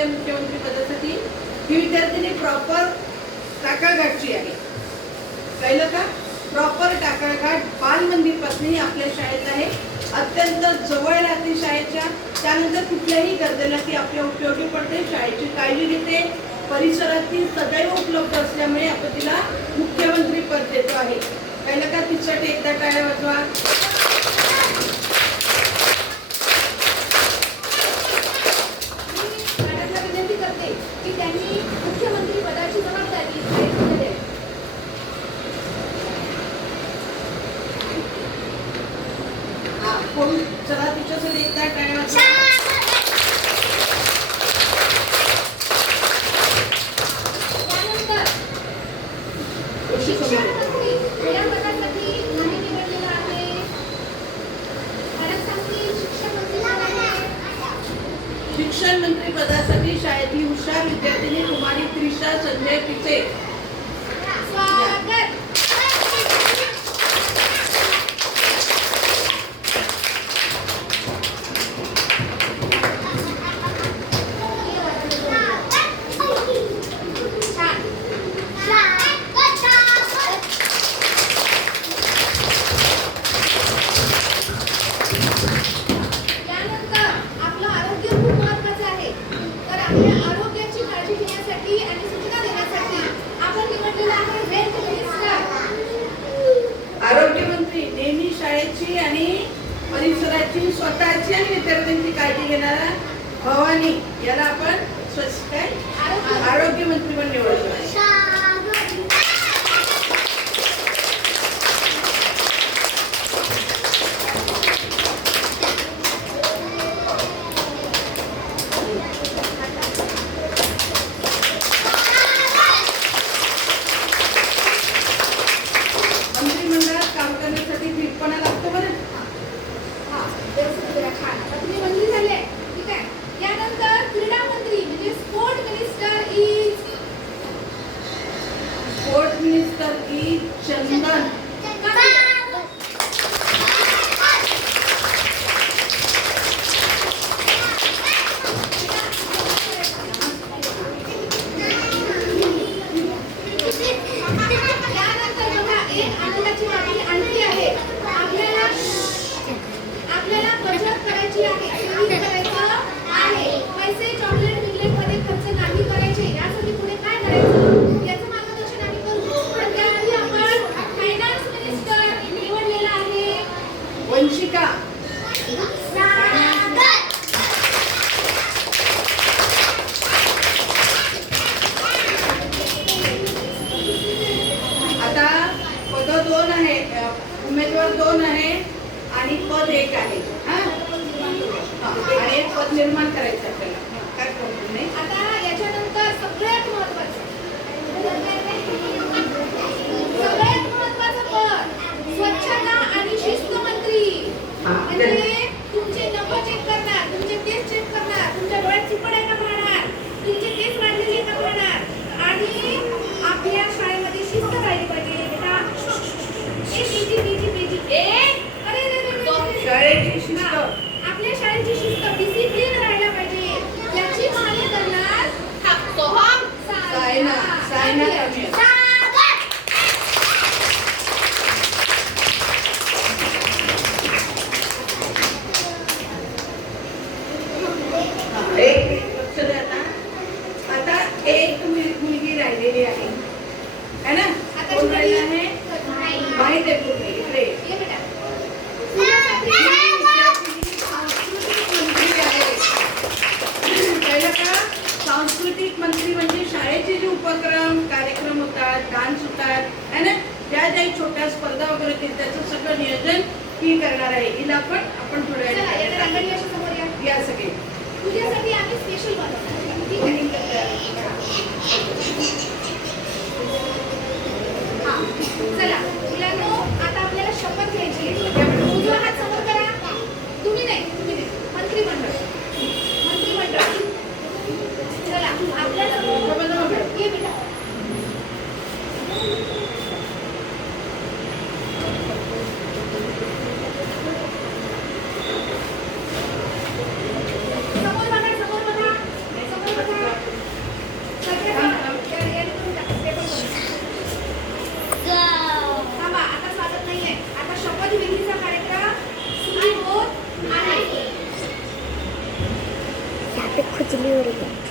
होत्या मुख्यमंत्री पदासाठी, ही विद्यार्थिनी प्रॉपर टाकाळघाटची आहे. कळलं का? प्रॉपर टाकाळघाट बाल मंदिर पासून आपल्या शाळेत आहे. अत्यंत जवळ राहते शाळेच्या. त्यानंतर कुठल्याही गरजेला ती आपल्या उपयोगी पडते. शाळेची काळजी घेते. परिसरात सदैव उपलब्ध असल्यामुळे आपण तिला मुख्यमंत्री पद देतो आहे. कळलं का? तिच्यासाठी एकदा टाळ्या वाजवा. विनंती करते की त्यांनी मुख्यमंत्री पदाची जबाबदारी द्यावी. चला तिच्यासाठी एकदा टाळ्या वाजवा. शिक्षण मंत्री पदासाठी शाळेतली हुशार विद्यार्थिनी कुमारी त्रिशा संजय पिचे. स्वागत. आरोग्याची काळजी घेण्यासाठी आणि सूचना देण्यासाठी आपण निवडलेला आहे हेल्थ मिनिस्टर. आरोग्यमंत्री नेहमी शाळेची आणि परिसराची स्वतःची आणि विद्यार्थ्यांची काळजी घेणारा भवानी याला आपण आरोग्यमंत्री पण निवडतो. मिनिस्टर की चंदन. आपल्याला बचत करायची आहे. पैसे चॉकलेट बिकलेट मध्ये खर्च नाही करायचे. यासाठी पुढे काय करायचं याचं मार्गदर्शन आम्ही करू. पण त्याआधी आपण फायनान्स मिनिस्टर निवडलेला आहे वंशिका. आता पद 2 आहे, उमेदवार 2 आहे आणि पद 1 आहे. आणि एक पद निर्माण करायचं आपल्याला. काय प्रॉब्लेम नाही. आता याच्यानंतर सगळ्यात महत्त्वाचं पद स्वच्छता आणि शिस्त मंत्री. म्हणजे तुमचे नंबर चेक करणार, तुमचे केस चेक करणार, तुमच्या डोळ्यात चिपड आहे का पाहणार, तुमचे केस वाढलेले का पाहणार आणि आपल्या शाळेमध्ये शिस्त राहिली पाहिजे. शाळेची शिस्त, आपल्या शाळेची शिस्त डिसिप्लिन राहायला पाहिजे. याची पाहणी करणार सायना कांबळे. एक लक्ष द्या. आता एक मुलगी राहिलेली आहे ना. कोण राहिला आहे माहित आहे पूर्ण. इकडे सांस्कृतिक मंत्री म्हणजे शाळेचे जे उपक्रम कार्यक्रम होतात, डान्स होतात है ना, ज्या ज्याही छोट्या स्पर्धा वगैरे होतील त्याचं सगळं नियोजन ही करणार आहे. हिला आपण थोड्या या सगळे तुझ्यासाठी आम्ही स्पेशल बनवणार. ठीक आहे. चला मुलांनो, आता आपल्याला शपथ घ्यायची आहे. उजवा हात समोर करा. तुम्ही नाही मंत्रिमंडळ. चला आपल्या समोर ये बेटा. समोर बघा. पहिली वर्ग